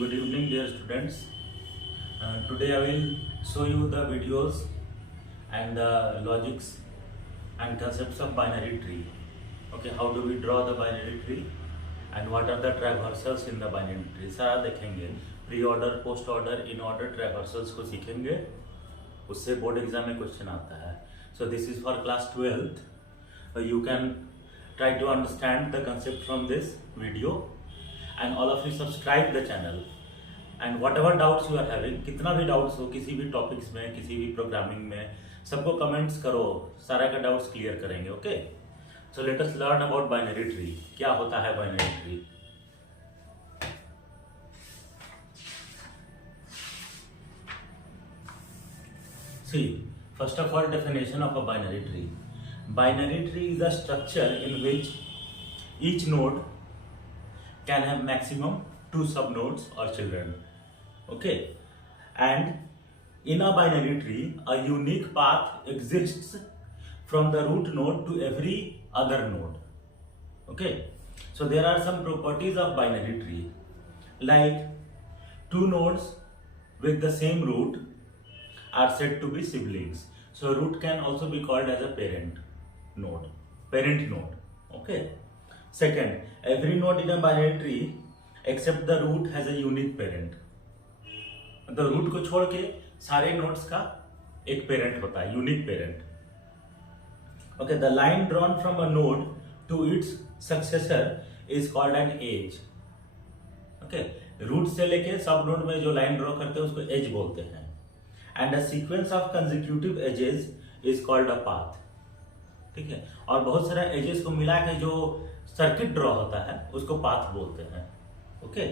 Good evening, dear students. Today I will show you the videos and the logics and concepts of binary tree. Okay, how do we draw the binary tree and what are the traversals in the binary tree? सारा देखेंगे, pre order, post order, in order ट्रावर्सल्स को सीखेंगे, उससे board exam में question आता है. So this is for class 12th. You can try to understand the concept from this video. And all of you subscribe the channel and whatever doubts you are having, कितना भी doubts हो किसी भी topics में, किसी भी programming में, सबको कमेंट्स करो, सारा का डाउट्स क्लियर करेंगे. Okay, so let us learn about binary tree. क्या होता है binary tree? See, first of all, definition of a binary tree. Binary tree is a structure in which each node can have maximum 2 subnodes or children. Okay, and in a binary tree a unique path exists from the root node to every other node. Okay, so there are some properties of binary tree, like 2 nodes with the same root are said to be siblings. So root can also be called as a parent node. Okay, second, every node in a binary tree except the root has a unique parent. तो root को छोड़ के सारे nodes का एक parent होता है, unique parent. Okay, the line drawn from a node to its successor is called an edge. Okay, root से लेके सब नोड में जो लाइन ड्रॉ करते हैं उसको एज बोलते हैं. And a sequence of consecutive edges is called a path. ठीक है, और बहुत सारे एजेस को मिला के जो सर्किट ड्रॉ होता है उसको पाथ बोलते हैं. Okay,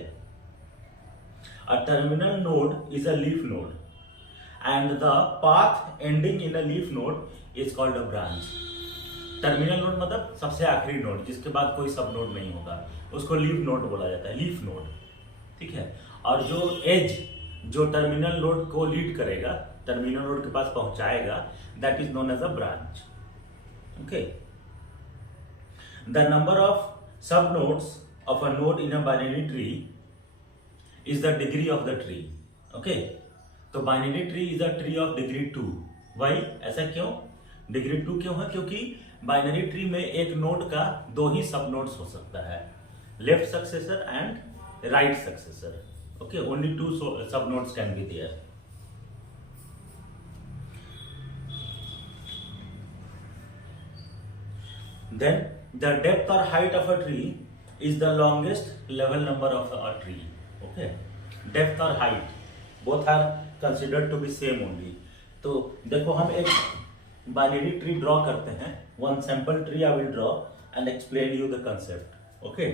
a terminal node is a leaf node and the path ending in a leaf node is called a branch. Terminal node मतलब सबसे आखिरी नोड जिसके बाद कोई सब नोड नहीं होगा, उसको लीफ नोड बोला जाता है, लीफ नोड. ठीक है, और जो एज जो टर्मिनल नोड को लीड करेगा, टर्मिनल नोड के पास पहुंचाएगा, that is known as a branch. Okay, the number of sub nodes of a node in a binary tree is the degree of the tree. Okay, तो binary tree is a tree of degree 2. Why? ऐसा क्यों? Degree 2 क्यों है? क्योंकि binary tree में एक node का 2 ही सब नोड्स हो सकता है, left successor and right successor. Okay, only 2 sub nodes can be there. Then the depth or height of a tree is the longest level number of a tree. Okay, depth or height both are considered to be same only. तो देखो हम एक binary tree draw करते हैं. One sample tree I will draw and explain you the concept. Okay,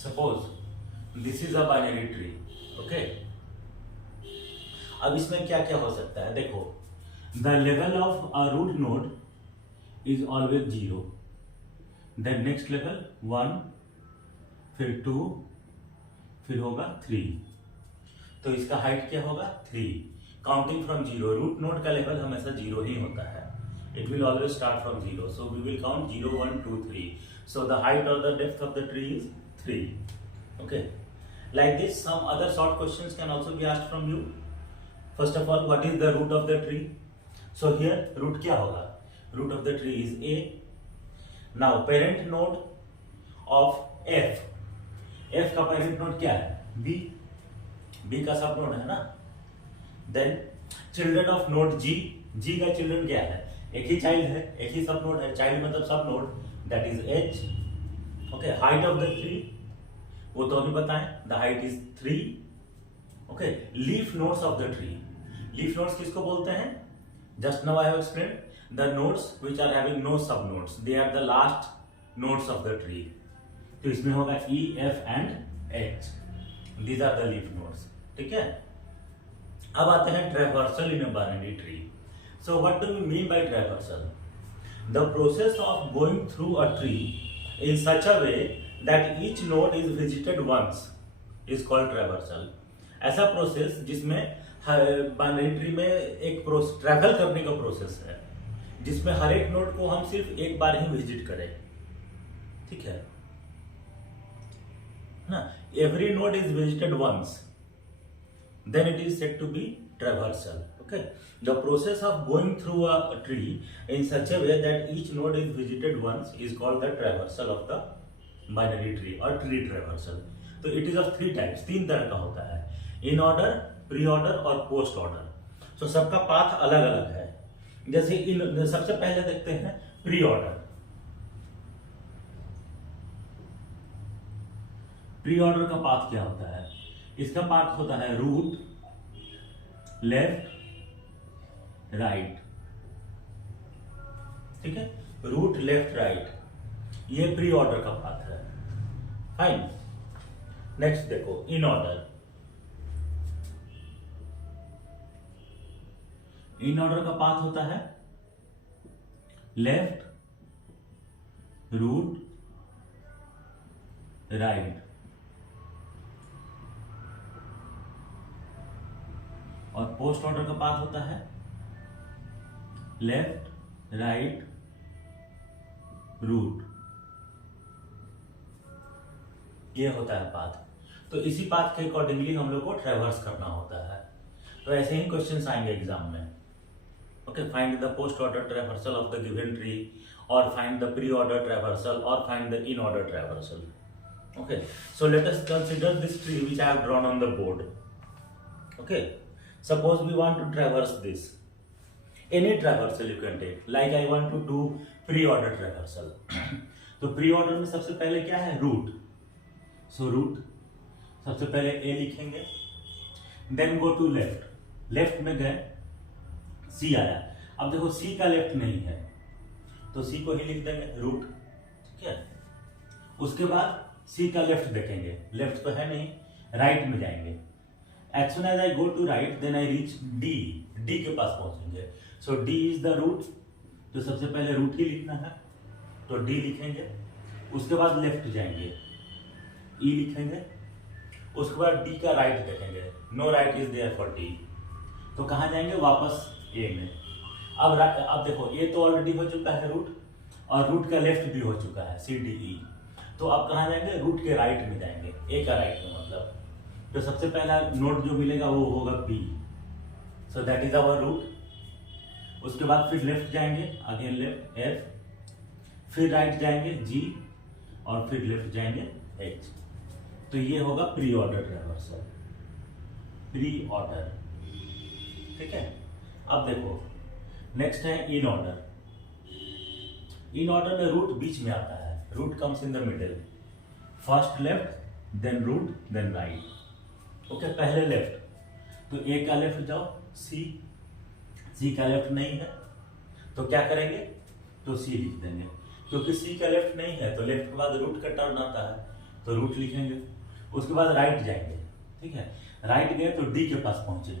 suppose this is a binary tree. Okay, अब इसमें क्या क्या हो सकता है? देखो, the level of a root node is always 0, then next level 1, फिर 2, फिर होगा 3. तो इसका हाइट क्या होगा? 3. काउंटिंग फ्रॉम 0, रूट नोड का लेवल हमेशा 0 ही होता है. It will always start from 0, so we will count 0, 1, 2, 3. So the height or the depth of the tree is 3. Okay, like this some other short questions can also be asked from you. First of all, what is the root of the tree? So here root क्या होगा? root of the tree is A. Now parent node of F, F का parent node क्या है? B, B का sub node है ना. Then children of node G, G का children क्या है? एक ही child है, एक ही सब नोड है. Child मतलब सब node, that is H. Okay, height of the tree, वो तो अभी बताएं. The height is 3. Okay, leaf nodes of the tree. Leaf nodes किसको बोलते हैं? Just now I have explained the nodes which are having no subnodes. They are the last nodes of the tree. तो इसमें होगा E, F and H. These are the leaf nodes. ठीक है? अब आते हैं traversal in a binary tree. So what do we mean by traversal? The process of going through a tree in such a way that each node is visited once is called traversal. ऐसा process जिसमें binary tree में एक travel करने का process है, जिसमें हर एक node को हम सिर्फ एक बार ही विजिट करें. ठीक है ना? Every node is visited once, then it is said to be traversal. Okay, the process of going through a tree in such a way that each node is visited once is called the traversal of the binary tree or tree traversal. तो it is of 3 types, 3 तरह का होता है: in order, pre order और post order. So सबका path अलग अलग है. जैसे इन सबसे पहले देखते हैं प्री ऑर्डर. प्री ऑर्डर का पाथ क्या होता है? इसका पाथ होता है रूट, लेफ्ट, राइट. ठीक है, रूट, लेफ्ट, राइट, ये प्री ऑर्डर का पाथ है. फाइन. नेक्स्ट देखो इन ऑर्डर. इन ऑर्डर का पाथ होता है लेफ्ट, रूट, राइट. और पोस्ट ऑर्डर का पाथ होता है लेफ्ट, राइट, रूट. ये होता है पाथ. तो इसी पाथ के अकॉर्डिंगली हम लोग को ट्रैवर्स करना होता है. तो ऐसे ही क्वेश्चंस आएंगे एग्जाम में. Okay, find the post order traversal of the given tree, और find the pre order traversal, और find the in order traversal. Okay, so let us consider this tree which I have drawn on the board. Okay, suppose we want to traverse this. Any traversal you can take. Like I want to do pre-order traversal. तो pre-order में सबसे पहले क्या है? root. So root सबसे पहले A लिखेंगे. Then go to left. Left में गए, C आया. अब देखो C का लेफ्ट नहीं है, तो C को ही लिख देंगे root. ठीक है. उसके बाद C का लेफ्ट देखेंगे. लेफ्ट तो है नहीं, राइट में जाएंगे. As soon as I go to right, then I reach D. D के पास पहुंचेंगे. So D is the root. तो सबसे पहले रूट ही लिखना है, तो D लिखेंगे. उसके बाद लेफ्ट जाएंगे, E लिखेंगे. उसके बाद D का राइट देखेंगे. No right is there for D. तो कहाँ जाएंगे? वापस A में. अब देखो A तो ऑलरेडी हो चुका है रूट, और रूट का लेफ्ट भी हो चुका है CDE. तो अब कहाँ जाएंगे? रूट के राइट में जाएंगे. A का राइट में मतलब. तो सबसे पहला नोड जो मिलेगा वो होगा B. So that is our root. उसके बाद फिर लेफ्ट जाएंगे, अगेन लेफ्ट F, फिर राइट जाएंगे G, और फिर लेफ्ट जाएंगे H. तो ये होगा pre order traversal. Pre order. ठीक है. अब देखो नेक्स्ट है इन ऑर्डर. इन ऑर्डर में रूट बीच में आता है. Root comes in the middle. First left, then root, then right. Okay, पहले लेफ्ट, तो A का लेफ्ट जाओ, C का लेफ्ट नहीं है, तो क्या करेंगे? तो C लिख देंगे. क्योंकि C का लेफ्ट नहीं है, तो लेफ्ट के बाद रूट का टर्न आता है, तो रूट लिखेंगे. उसके बाद राइट जाएंगे. ठीक है, राइट गए तो D के पास पहुंचे,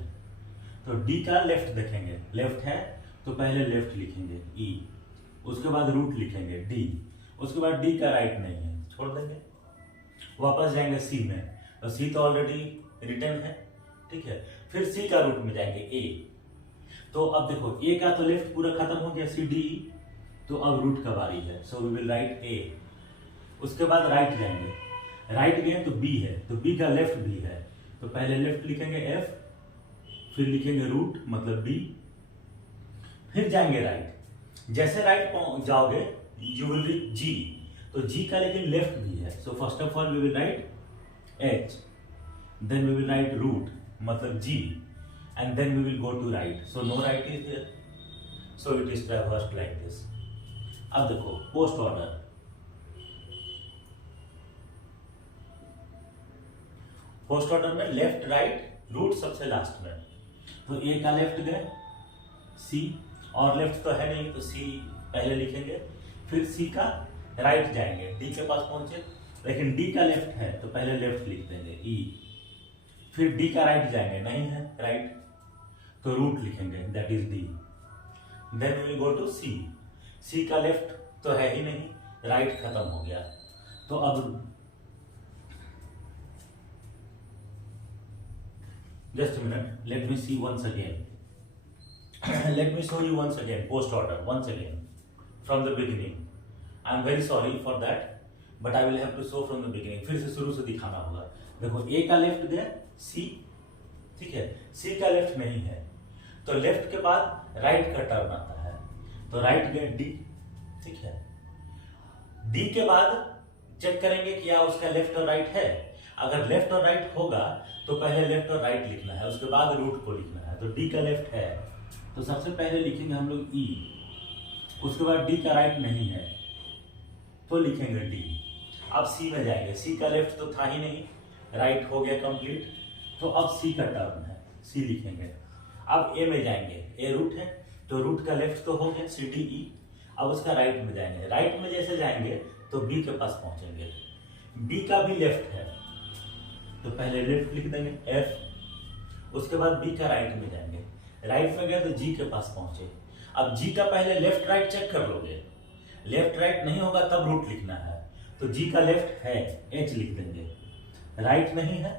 तो D का लेफ्ट देखेंगे. लेफ्ट है तो पहले लेफ्ट लिखेंगे E. उसके बाद रूट लिखेंगे D. उसके बाद D का राइट नहीं है, छोड़ देंगे. वापस जाएंगे C में, तो C तो ऑलरेडी रिटर्न है. ठीक है, फिर C का रूट में जाएंगे A. तो अब देखो A का तो लेफ्ट पूरा खत्म हो गया CDE, तो अब रूट का बारी है. So we will write A. उसके बाद राइट जाएंगे. राइट गए तो B है, तो B का लेफ्ट भी है, तो पहले लेफ्ट लिखेंगे F, फिर लिखेंगे रूट मतलब B, फिर जाएंगे राइट. जैसे राइट जाओगे यू विल रीच जी, तो जी का लेकिन लेफ्ट भी है, so first of all we will write H, then we will write root मतलब G, and then we will go to right, so no right is there, so it is traversed like this. अब देखो post order, post order में left right root सबसे last में, तो ए का left गए सी, और लेफ्ट तो है नहीं तो सी पहले लिखेंगे, फिर सी का राइट जाएंगे, डी के पास पहुंचे, लेकिन डी का लेफ्ट है तो पहले लेफ्ट लिख देंगे ई, फिर डी का राइट जाएंगे, नहीं है राइट तो रूट लिखेंगे that is D, then we go to C, C का लेफ्ट तो है ही नहीं, राइट खत्म हो गया, तो अब just a minute, let me see once again. Let me show you once again post order once again from the beginning. I am very sorry for that, but I will have to show from the beginning. फिर से शुरू से दिखाना होगा। देखो A का left गया C, ठीक है, C का लेफ्ट नहीं है तो लेफ्ट के बाद राइट का टर्न आता है, तो राइट गया D, ठीक है, D के बाद चेक करेंगे कि क्या उसका लेफ्ट और राइट है, अगर लेफ्ट और राइट होगा तो पहले लेफ्ट और राइट लिखना है, उसके बाद रूट को लिखना है, तो डी का लेफ्ट है तो सबसे पहले लिखेंगे हम लोग ई, उसके बाद डी का राइट नहीं है तो लिखेंगे डी, अब सी में जाएंगे, सी का लेफ्ट तो था ही नहीं, राइट हो गया कंप्लीट, तो अब सी का टर्न है, सी लिखेंगे, अब ए में जाएंगे, ए रूट है तो रूट का लेफ्ट तो हो गया सी डी ई, अब उसका राइट में जाएंगे, राइट में जैसे जाएंगे तो बी के पास पहुंचेंगे, बी का भी लेफ्ट है तो पहले लेफ्ट लिख देंगे एफ, उसके बाद बी का राइट में जाएंगे, राइट में गए तो जी के पास पहुंचे, अब जी का पहले लेफ्ट राइट चेक कर लोगे, लेफ्ट राइट नहीं होगा तब रूट लिखना है, तो जी का लेफ्ट है एच लिख देंगे, राइट नहीं है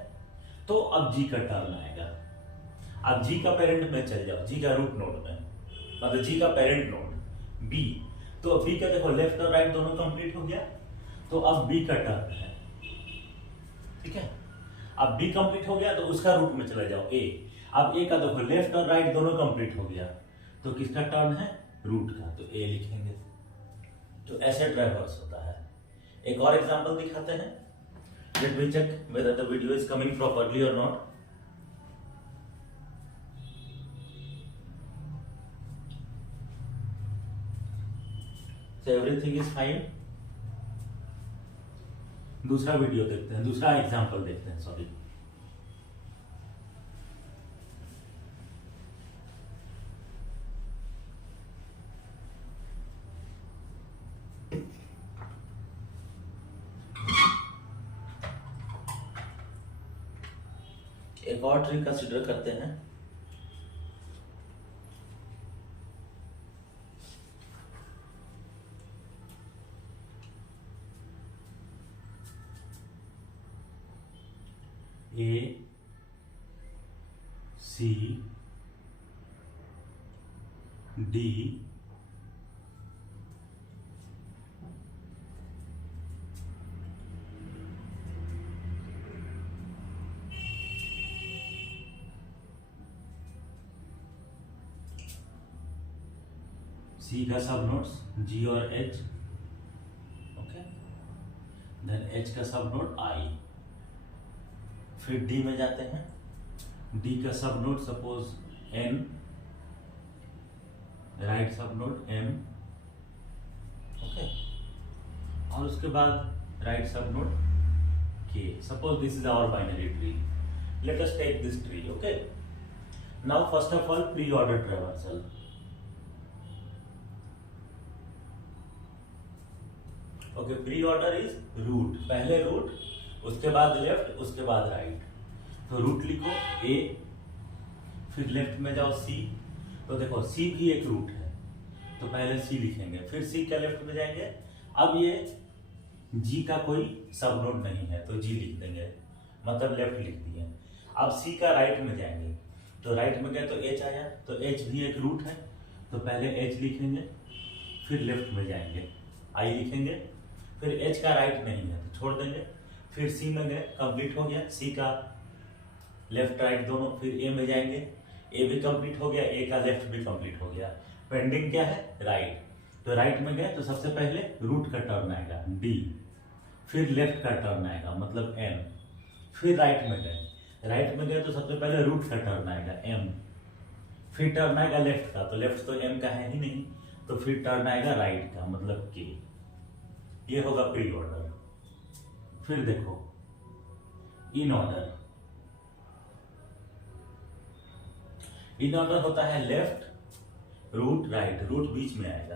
तो अब जी का टर्न आएगा, अब जी का पेरेंट में चल जाओ, जी का रूट नोड में, मतलब जी का पेरेंट नोड बी, तो बी का देखो लेफ्ट और राइट दोनों कंप्लीट हो गया, तो अब बी का टर्न है, ठीक है, अब बी कंप्लीट हो गया तो उसका रूट में चला जाओ ए, अब ए का देखो लेफ्ट और राइट दोनों कंप्लीट हो गया तो किसका टर्न है रूट का, तो ए लिखेंगे, तो ऐसे ट्रैवर्स होता है। एक और एग्जांपल दिखाते हैं, let me check whether the video is coming properly और not. So everything is fine. दूसरा वीडियो देखते हैं, दूसरा एग्जांपल देखते हैं, सॉरी। एक और ट्री कंसिडर करते हैं, ए सी डी सी का सब नोड्स जी और एच, ओके, देन एच का सब नोड आई, फिर डी में जाते हैं, डी का sub node suppose N, right sub node M, okay, और उसके बाद right sub node K, suppose this is our binary tree, let us take this tree, okay. Now first of all pre order traversal, okay, pre order is root, पहले root उसके बाद left उसके बाद right, तो root लिखो ए, फिर left में जाओ सी, तो देखो सी भी एक रूट है तो पहले सी लिखेंगे, फिर सी के लेफ्ट में जाएंगे, अब ये जी का कोई सब नोड नहीं है तो जी लिख देंगे, मतलब लेफ्ट लिख दिए, अब सी का राइट में जाएंगे, तो राइट में गए तो एच आया, तो एच भी एक रूट है तो पहले एच लिखेंगे, फिर लेफ्ट में जाएंगे आई लिखेंगे, फिर एच का राइट नहीं है तो छोड़ देंगे, फिर सी में गए कंप्लीट हो गया, सी का लेफ्ट राइट दोनों, फिर ए में जाएंगे, ए भी कंप्लीट हो गया, ए का लेफ्ट भी कंप्लीट हो गया, पेंडिंग क्या है, राइट। तो राइट में गए तो सबसे पहले रूट का टर्न आएगा डी, फिर लेफ्ट का टर्न आएगा मतलब एम, फिर राइट में गए तो सबसे पहले रूट का टर्न आएगा एम, फिर टर्न आएगा लेफ्ट का, तो लेफ्ट तो एम का है ही नहीं, तो फिर टर्न आएगा राइट का मतलब के। ये होगा प्री ऑर्डर। फिर देखो इन ऑर्डर, इन ऑर्डर होता है लेफ्ट रूट राइट, रूट बीच में आएगा।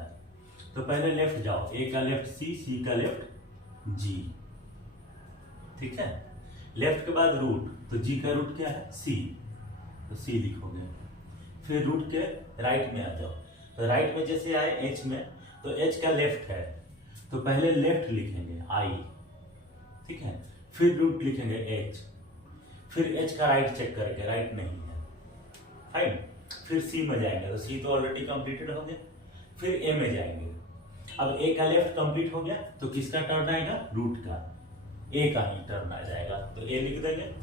तो पहले लेफ्ट जाओ, ए का लेफ्ट सी का लेफ्ट जी, ठीक है। लेफ्ट के बाद रूट, तो जी का रूट क्या है सी, तो सी लिखोगे। फिर रूट के राइट में आ जाओ, तो राइट में जैसे आए एच में, तो एच का लेफ्ट है तो पहले लेफ्ट लिखेंगे आई, ठीक है। फिर रूट लिखेंगे एच, फिर एच का राइट चेक करके, राइट नहीं है, फाइन। फिर सी में जाएंगे, तो सी तो ऑलरेडी कंप्लीटेड हो गया। फिर ए में जाएंगे, अब ए का लेफ्ट कंप्लीट हो गया, तो किसका टर्न आएगा, रूट का, ए का ही टर्न आ जाएगा, तो ए लिख देंगे।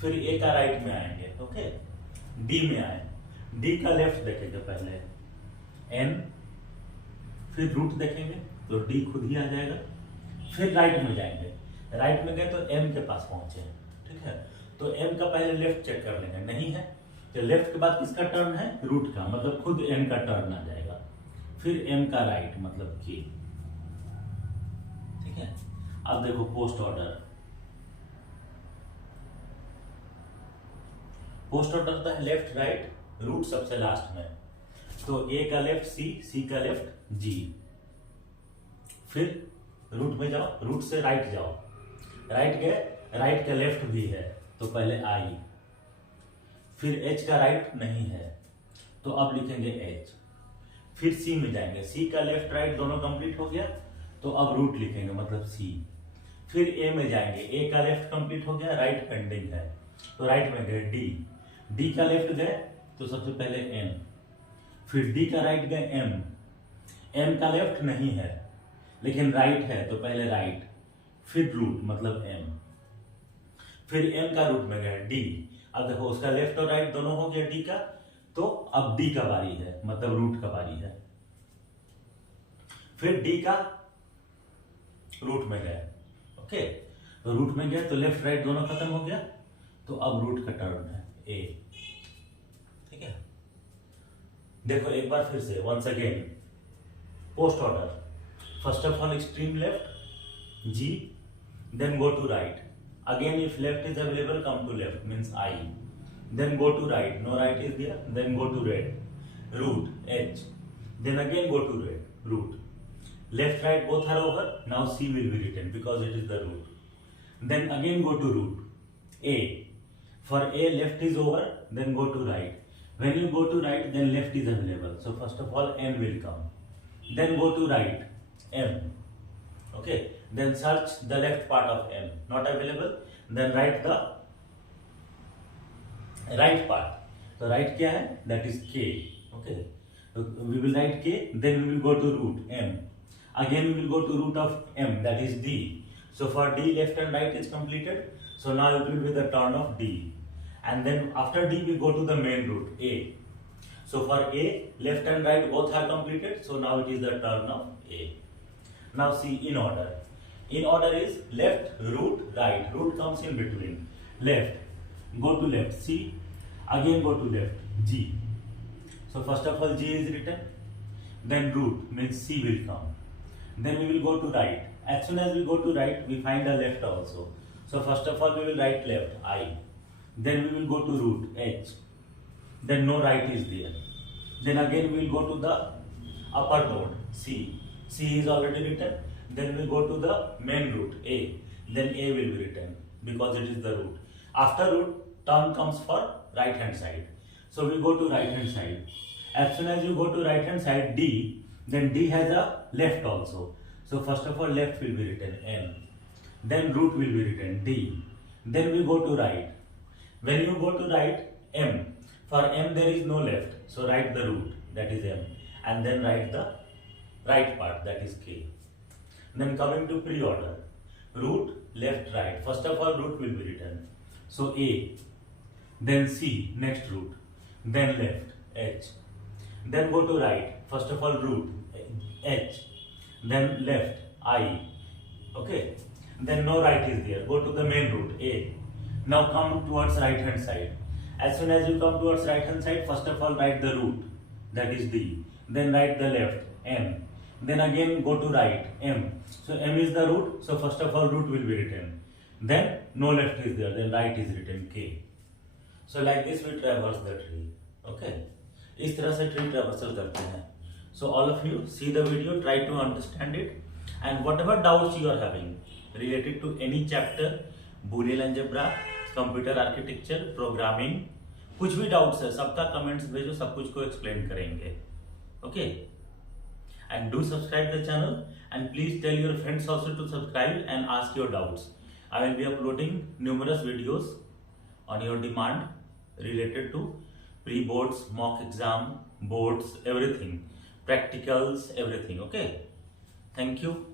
फिर ए का राइट में आएंगे, ओके। डी में आए, डी का लेफ्ट देखेंगे पहले एन, फिर रूट देखेंगे तो डी खुद ही आ जाएगा। फिर राइट में जाएंगे, राइट में गए तो एम के पास पहुंचे, ठीक है। तो एम का पहले लेफ्ट चेक कर लेंगे, नहीं है तो लेफ्ट के बाद किसका टर्न है, रूट का, मतलब खुद एम का टर्न आ जाएगा। फिर एम का राइट मतलब के, ठीक है। अब देखो पोस्ट ऑर्डर, पोस्ट ऑर्डर तो है लेफ्ट राइट, रूट सबसे लास्ट में, तो ए का लेफ्ट सी का लेफ्ट जी। फिर रूट में जाओ, रूट से राइट जाओ, राइट गए, राइट का लेफ्ट भी है तो पहले आई, फिर एच का राइट नहीं है तो अब लिखेंगे एच। फिर सी में जाएंगे, सी का लेफ्ट राइट दोनों कंप्लीट हो गया तो अब रूट लिखेंगे मतलब सी। फिर ए में जाएंगे, ए का लेफ्ट कंप्लीट हो गया, राइट पेंडिंग है तो राइट में गए डी, डी का लेफ्ट गए तो सबसे पहले एम, फिर डी का राइट गए एम, एम का लेफ्ट नहीं है लेकिन राइट है तो पहले राइट, फिर रूट मतलब एम, फिर एम का रूट में गए डी। अब देखो उसका लेफ्ट और राइट दोनों हो गया डी का, तो अब डी का बारी है मतलब रूट का बारी है। फिर डी का रूट में गए, ओके। तो रूट में गए तो लेफ्ट राइट दोनों खत्म हो गया, तो अब रूट का टर्न है ए, ठीक है। देखो एक बार फिर से once again, post order, first of all extreme left जी, then go to right. Again if left is available, come to left means I, then go to right, no right is there, then go to red, root H, then again go to red, root. Left right both are over, now C will be written because it is the root. Then again go to root A, for A left is over, then go to right. When you go to right, then left is available, so first of all N will come, then go to right M, okay. Then search the left part of M, not available, then write the right part. So right क्या है, that is K, okay. So we will write K, then we will go to root M, again we will go to root of M, that is D. So for D left and right is completed, so now it will be the turn of D, and then after D we go to the main root A. So for A left and right both are completed, so now it is the turn of A. Now see in order. In order is left, root, right. Root comes in between. Left, go to left, C. Again go to left, G. So first of all G is written. Then root means C will come. Then we will go to right. As soon as we go to right, we find a left also. So first of all we will write left, I. Then we will go to root, H. Then no right is there. Then again we will go to the upper node, C. C is already written. Then we go to the main root A, then A will be written because it is the root. After root, turn comes for right hand side, so we go to right hand side. As soon as you go to right hand side D, then D has a left also, so first of all left will be written N, then root will be written D, then we go to right. When you go to right M, for M there is no left, so write the root, that is M, and then write the right part, that is K. Then coming to pre-order, root, left, right. First of all, root will be written. So A, then C, next root, then left, H, Then go to right. First of all, root H. Then left I. Okay. Then no right is there. Go to the main root A. Now come towards right hand side. As soon as you come towards right hand side, first of all write the root, that is D. Then write the left M. Then again go to right M. So M is the root. So first of all root will be written. Then no left is there. Then right is written K. So like this we traverse the tree. Okay. इस तरह से tree traversal करते हैं. So all of you see the video, try to understand it, and whatever doubts you are having related to any chapter, Boolean algebra, computer architecture, programming, कुछ भी doubts है सबका comments भेजो, सब कुछ को एक्सप्लेन करेंगे. Okay, and do subscribe the channel, and please tell your friends also to subscribe and ask your doubts. I will be uploading numerous videos on your demand related to pre-boards, mock exam, boards, everything, practicals, everything. Okay, thank you.